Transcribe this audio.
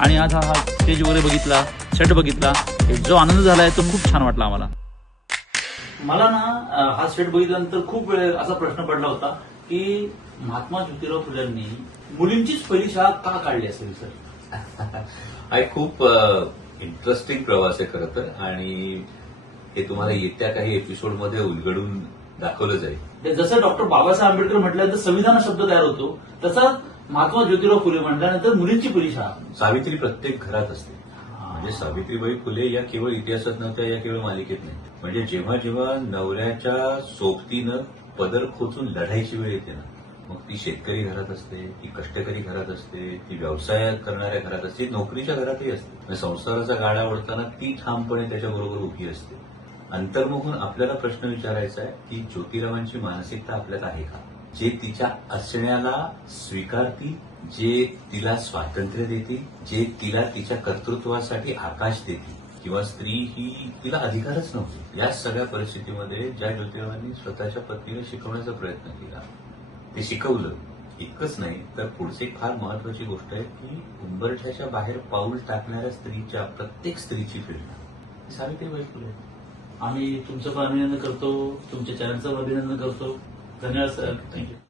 आणि आज हा स्टेज वगैरे बघितला, सेट बघितला, जो आनंद झालाय तो खूप छान वाटला आम्हाला. मला ना हा सेट बघितल्यानंतर खूप वेळ असा प्रश्न पडला होता की महात्मा ज्योतिराव फुलेंनी मुलींचीच पहिली शाळा का काढली असेल सर? हा एक खूप इंटरेस्टिंग प्रवास आहे खरं तर, आणि हे तुम्हाला येत्या काही एपिसोडमध्ये उलगडून दाखवलं जाईल. जसं डॉक्टर बाबासाहेब आंबेडकर म्हटल्यानंतर संविधान शब्द तयार होतो, तसा महात्मा ज्योतिराव फुले म्हटल्यानंतर मुलींची पहिली शाळा. सावित्री प्रत्येक घरात असते. म्हणजे सावित्रीबाई फुले या केवळ इतिहासात नव्हत्या, या केवळ मालिकेत नाही. म्हणजे जेव्हा जेव्हा नवऱ्याच्या सोबतीनं पदर खोचून लढायची वेळ येते ना, मग ती शेतकरी घरात असते, ती कष्टकरी घरात असते, ती व्यवसाय करणाऱ्या घरात असते, नोकरीच्या घरातही असते. म्हणजे संसाराचा गाडा ओढताना ती ठामपणे त्याच्याबरोबर उभी असते. अंतर्मुखून आपल्याला प्रश्न विचारायचा आहे की ज्योतिरावांची मानसिकता आपल्यात आहे का? जे तिच्या असण्याला स्वीकारती, जे तिला स्वातंत्र्य देते, जे तिला तिच्या कर्तृत्वासाठी आकाश देते, किंवा स्त्री ही तिला अधिकारच नव्हती. या सगळ्या परिस्थितीमध्ये ज्या ज्योतिरावांनी स्वतःच्या पत्नीला शिकवण्याचा प्रयत्न केला, ते शिकवलं. इतकंच नाही तर पुढची एक फार महत्वाची गोष्ट आहे की उंबरठ्याच्या बाहेर पाऊल टाकणाऱ्या स्त्रीच्या, प्रत्येक स्त्रीची प्रेरणा सावित्रीबाई फुले. आम्ही तुमचं पण अभिनंदन करतो, तुमच्या चॅनलचं अभिनंदन करतो. धन्यवाद सर. थँक्यू.